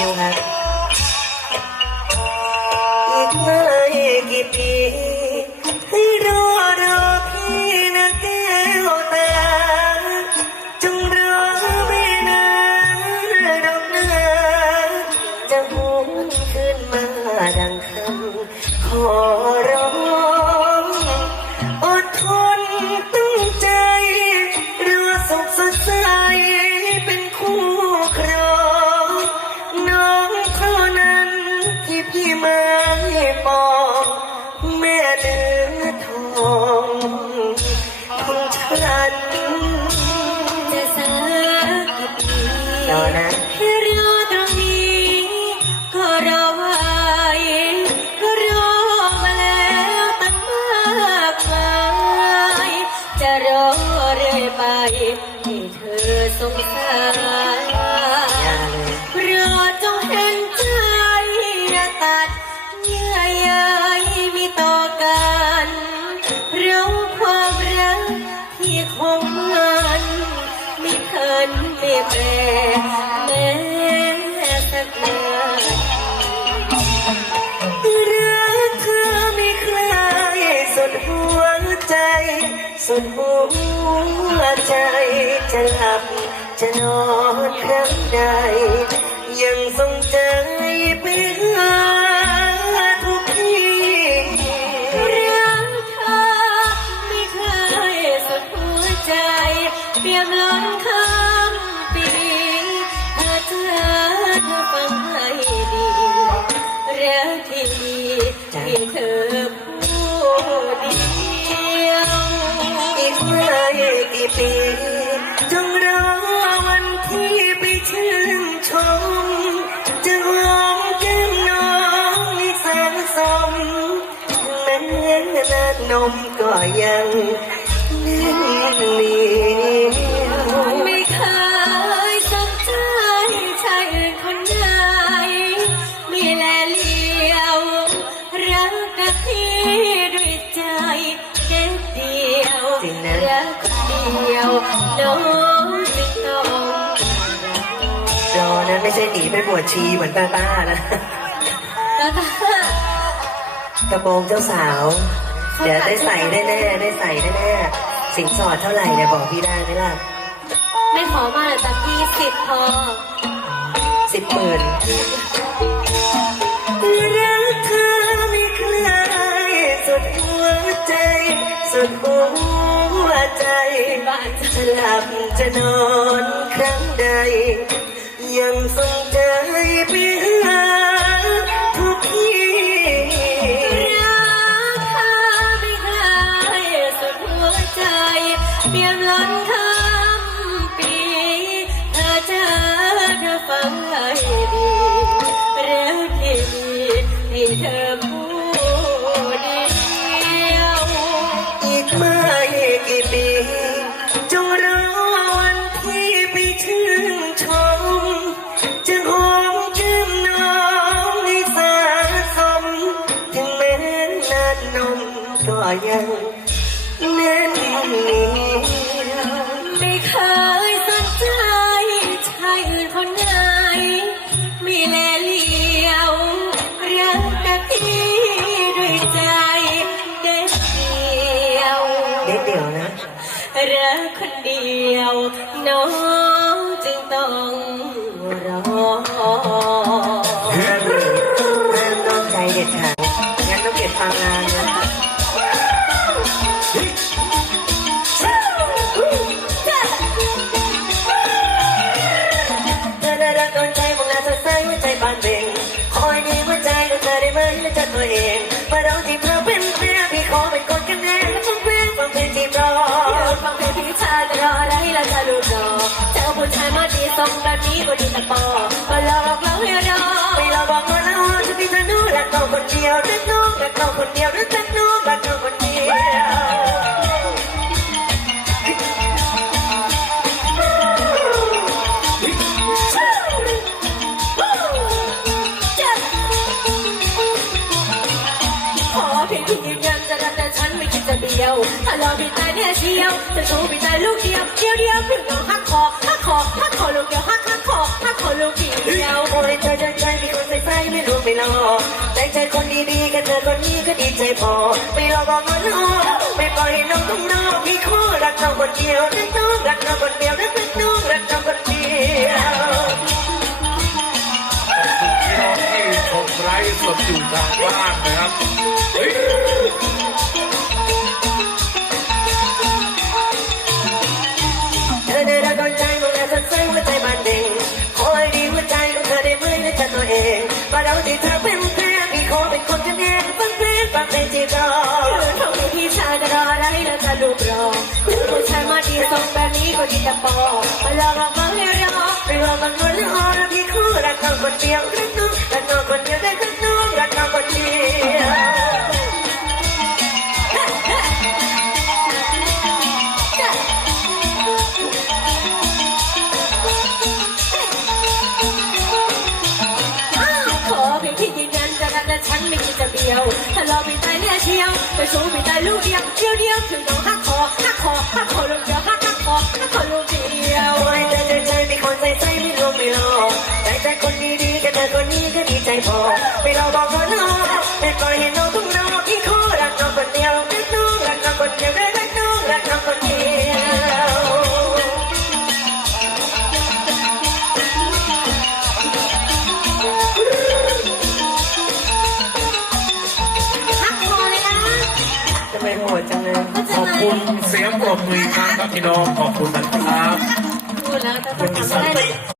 นิว แนไม่แปรแม้สักนรักเธอไม่เคยสุดหัวใจ สุดหัวใจ จะหลับจะนอนครั้งใด ยังทรงใจไปหาทุกทีรักเธอไม่เคยสุดหัวใจ เปี่ยมล้นคำ เธอผู้เดียวอีกไม่กี่ปีจงรอวันที่ไปชื่นชม จะหอมแก้มน้องให้แสนสมแม้นานนมก็ยังแน่นเหนียว ไม่ใช่หนีไปบวชชีเหมือนตาต้านะกระโปรงเจ้าสาว เดี๋ยวได้ใส่แน่ๆได้ใส่แน่ๆสินสอดเท่าไหร่เนี่ยบอกพี่ได้ไหมล่ะ ไม่ขอมากเลยแต่พี่สิบพอสิบหมื่นรักเธอไม่คลายสุดหัวใจ สุดหัวใจบ้านจะจะหลับจะนอนครั้งใด ยังสนใจไปหา ยังแน่นเหนียวไม่เคยสนใจชายอื่นคนไหนมีแลเลี้ยวรักแต่พี่ด้วยใจเด็ดเดียวเด็ดเดี่ยวนะรักคนเดียวน้องจึงต้องรอ ฟังเพลงพี่ชายจะรออะไรเราจะรู้รอเจอผู้ชายมาดีส่งแบบนี้ก็ดีต่ปอมาหลอกเราให้รอไม่เราบอกว่าเราจะเป็นเธอหนูรักน้องคนเดียวรักน้องรักน้องคนเดียวรักรักน้องรักน้องคนเดียวขอเพียงที่ยืนยัน ฉันไม่คิดจะเดียวถ้ารอพี่ตายเนี่ยเชียว จะโชว์พี่ตายลูกเดียวเดียวเดียวเพียงเดียวหักคอหักคอหักคอลูกเดียวหักหักคอฮักคนลูกเดียวโอ้ยเธอเดินใจมีคนใส่ใจไม่รู้ไม่รอแต่ใจคนดีๆกับเธอคนนี้ก็ดีใจพอ ไม่รอบอกมันรอไม่ปล่อยให้น้องต้องนอกพี่ขอรักน้องคนเดียวรักน้องรักน้องคนเดียวรักน้องรักน้องคนเดียวที่ชมไลฟ์สดอยู่ทางบ้านนะครับ เฮ้ย ทรงแบบนี้ก็ดีแต่ปอมาลองมาฟังให้รอไม่ว่ามันวันละอ่อนพี่ขอรักน้องคนเดียวรักน้องรักน้องคนเดียวได้รักน้องรักน้องคนเดียว ขอบคุณเสียงปรบมืออีกครั้งครับพี่น้องขอบคุณนะครับพูดแล้วจะต้องทำได้